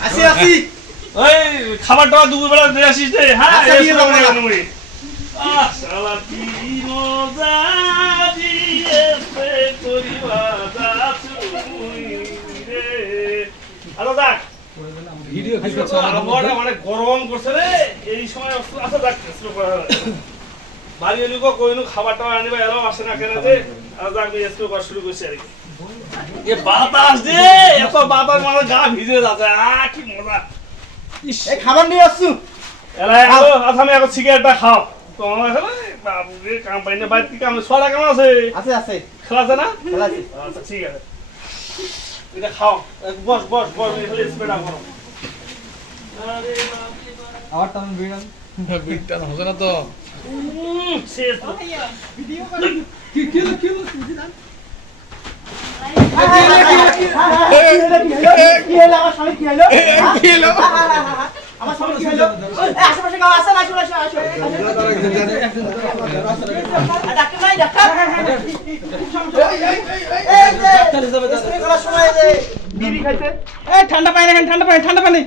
আসি আসি ওই খাবারটা দুপুরবেলা দিয়ে আসিস রে। হ্যাঁ আচ্ছা, নিয়ে যাবো না। শালা কি মজা দিয়েছে করিবা যাচুই রে। আলো দেখ ভিডিও কি করছ আবহাওয়াটা মানে গরম করছে রে এই সময় আসা দেখ স্লো করা বাড়ি এলুকো কইনু খাবারটা আনিবা এলো আসে না কেন যে আর দেখ স্লো করা শুরু করছে আর কি এ বাতাস দে এত বাতাস মানে গা ভিজে যাচ্ছে কি মজা এই খাবার নিয়ে আসছু এলাই আলো আসামে এখন সিগারেটটা খাও তোমার এখানে বাবু রে কাম পাই না বাইরে কাম সোয়াটা কেমন আছে আছে আছে খেলা আছে না খেলাছি আচ্ছা ঠিক আছে এটা খাও বস বস বস এখানে স্প্রেটা করো আরে আবার তেমন বিড়টা হচ্ছে না তো শেষ কি কি হলো আমার স্বামী কি হলো কি হলো? আমার স্বামী কি হলো আশেপাশে কেউ আছে না আসো আসো আসো ডাক্তার নাই ডাক্তার এই যে স্প্রে করার সময় যে বিড়ি খাইছে এই ঠান্ডা পানি রাখেন ঠান্ডা পানি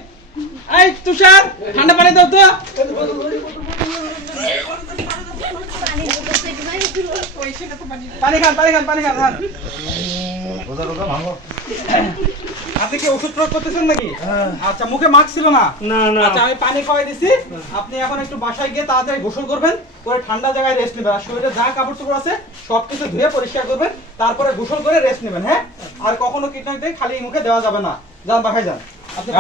এই তুষার ঠান্ডা পানি দাও তো পানি খান হ্যাঁ আপনি কি ওষুধ প্রয়োগ করতেছেন নাকি আচ্ছা মুখে মাস্ক ছিল না না না আচ্ছা আমি পানি খাওয়াই দিছি আপনি এখন একটু বাসায় গিয়ে তাড়াতাড়ি গোসল করবেন করে ঠান্ডা জায়গায় রেস্ট নেবেন আর শরীরে যা কাপড় চোপড় আছে সবকিছু ধুয়ে পরিষ্কার করবেন তারপরে গোসল করে রেস্ট নেবেন হ্যাঁ আর কখনো কীটনাশক দিয়ে খালি মুখে দেওয়া যাবে না যান বাসায় যান আপনি